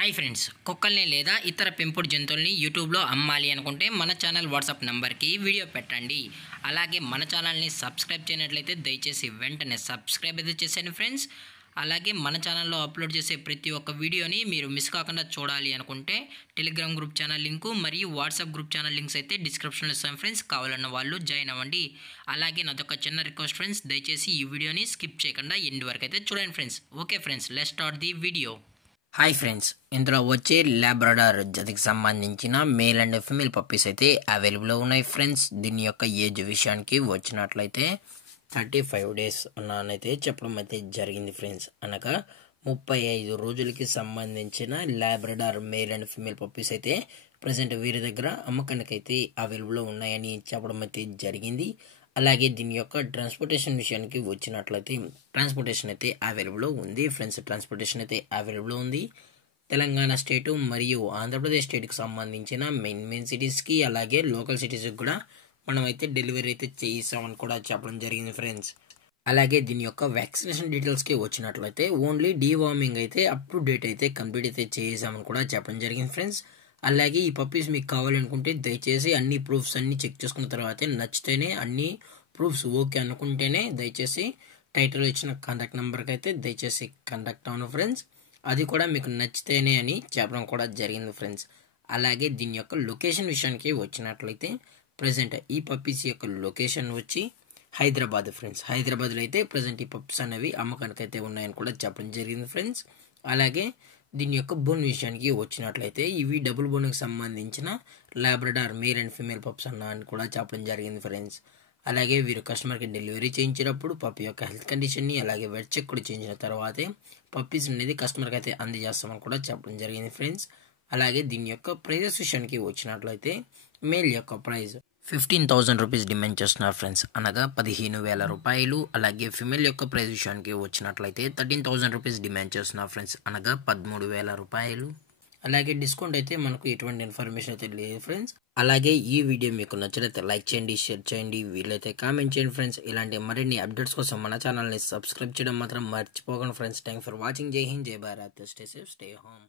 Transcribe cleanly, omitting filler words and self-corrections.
Hi friends, కుక్కల్ని లేదా ఇతర పెంపుడు జంతువుల్ని యూట్యూబ్లో అమ్మాలి అనుకుంటే మన ఛానల్ వాట్సాప్ నెంబర్కి వీడియో పెట్టండి. అలాగే మన ఛానల్ని సబ్స్క్రైబ్ చేయనట్లయితే దయచేసి వెంటనే సబ్స్క్రైబ్ అయితే చేసేయండి ఫ్రెండ్స్. అలాగే మన ఛానల్లో అప్లోడ్ చేసే ప్రతి ఒక్క వీడియోని మీరు మిస్ కాకుండా చూడాలి అనుకుంటే టెలిగ్రామ్ గ్రూప్ ఛానల్ లింకు మరియు వాట్సాప్ గ్రూప్ ఛానల్ లింక్స్ అయితే డిస్క్రిప్షన్లో ఇస్తాను ఫ్రెండ్స్. కావాలన్న వాళ్ళు జాయిన్ అవ్వండి. అలాగే నాదొక చిన్న రిక్వెస్ట్ ఫ్రెండ్స్, దయచేసి ఈ వీడియోని స్కిప్ చేయకుండా ఎండ్ వరకు అయితే చూడండి friends. Okay friends, let's start the video. Hi friends, ఇందులో వచ్చే లాబ్రడార్ జతకి సంబంధించిన మేల్ అండ్ ఫీమేల్ పప్పీస్ అయితే అవైలబుల్లో ఉన్నాయి ఫ్రెండ్స్. దీని యొక్క ఏజ్ విషయానికి వచ్చినట్లయితే 35 డేస్ అన్నైతే చెప్పడం అయితే జరిగింది ఫ్రెండ్స్. అనగా 35 రోజులకి సంబంధించిన Labrador male and female puppies అయితే ప్రజెంట్ వీరి దగ్గర అమ్మకానికి అయితే అవైలబుల్లో ఉన్నాయని చెప్పడం అయితే జరిగింది. అలాగే దీని యొక్క ట్రాన్స్పోర్టేషన్ విషయానికి వచ్చినట్లయితే ట్రాన్స్పోర్టేషన్ అయితే అవైలబుల్లో ఉంది ఫ్రెండ్స్. ట్రాన్స్పోర్టేషన్ అయితే అవైలబుల్లో ఉంది. తెలంగాణ స్టేటు మరియు ఆంధ్రప్రదేశ్ స్టేట్కి సంబంధించిన మెయిన్ సిటీస్కి అలాగే లోకల్ సిటీస్కి కూడా మనం అయితే డెలివరీ అయితే చేయిస్తామని కూడా చెప్పడం జరిగింది ఫ్రెండ్స్. అలాగే దీని యొక్క వ్యాక్సినేషన్ డీటెయిల్స్కి వచ్చినట్లయితే ఓన్లీ డీవార్మింగ్ అయితే అప్ టు డేట్ అయితే కంప్లీట్ అయితే చేసామని కూడా చెప్పడం జరిగింది ఫ్రెండ్స్. అలాగే ఈ పప్పీస్ మీకు కావాలనుకుంటే దయచేసి అన్ని ప్రూఫ్స్ అన్ని చెక్ చేసుకున్న తర్వాతే నచ్చితేనే, అన్ని ప్రూఫ్స్ ఓకే అనుకుంటేనే దయచేసి టైటిల్ ఇచ్చిన కాంటాక్ట్ నెంబర్కి అయితే దయచేసి కాంటాక్ట్ అవ్వండి ఫ్రెండ్స్. అది కూడా మీకు నచ్చితేనే అని చెప్పడం కూడా జరిగింది ఫ్రెండ్స్. అలాగే దీని యొక్క లొకేషన్ విషయానికి వచ్చినట్లయితే ప్రజెంట్ ఈ పప్పీస్ యొక్క లొకేషన్ వచ్చి హైదరాబాద్ ఫ్రెండ్స్. హైదరాబాద్లో అయితే ప్రజెంట్ ఈ పప్పీస్ అనేవి అమ్మకానికి అయితే ఉన్నాయని కూడా చెప్పడం జరిగింది ఫ్రెండ్స్. అలాగే దీని యొక్క బోన్ విషయానికి వచ్చినట్లయితే ఇవి డబుల్ బోన్కి సంబంధించిన Labrador male and female pups అని కూడా చెప్పడం జరిగింది ఫ్రెండ్స్. అలాగే వీరు కస్టమర్కి డెలివరీ చేయించేటప్పుడు పప్పి యొక్క హెల్త్ కండిషన్ని అలాగే వెట్ చెక్ కూడా చేయించిన తర్వాతే పప్పీస్ అనేది కస్టమర్కి అయితే అందజేస్తామని కూడా చెప్పడం జరిగింది ఫ్రెండ్స్. అలాగే దీని యొక్క ప్రైజెస్ విషయానికి వచ్చినట్లయితే మేల్ యొక్క ప్రైజ్ 15,000 రూపీస్ డిమాండ్ చేస్తున్నారు ఫ్రెండ్స్, అనగా 15,000 రూపాయలు. అలాగే ఫిమేల్ యొక్క ప్రైస్ విషయానికి వచ్చినట్లయితే 13,000 రూపీస్ డిమాండ్ చేస్తున్నారు ఫ్రెండ్స్, అనగా 13,000 రూపాయలు. అలాగే డిస్కౌంట్ అయితే మనకు ఎటువంటి ఇన్ఫర్మేషన్ అయితే లేదు ఫ్రెండ్స్. అలాగే ఈ వీడియో మీకు నచ్చినట్లయితే లైక్ చేయండి, షేర్ చేయండి, వీలైతే కామెంట్ చేయండి ఫ్రెండ్స్. ఇలాంటి మరిన్ని అప్డేట్స్ కోసం మన ఛానల్ని సబ్స్క్రైబ్ చేయడం మాత్రం మర్చిపోకండి ఫ్రెండ్స్. Thank for watching. జై హింద్, జై Bharat, stay safe, stay home.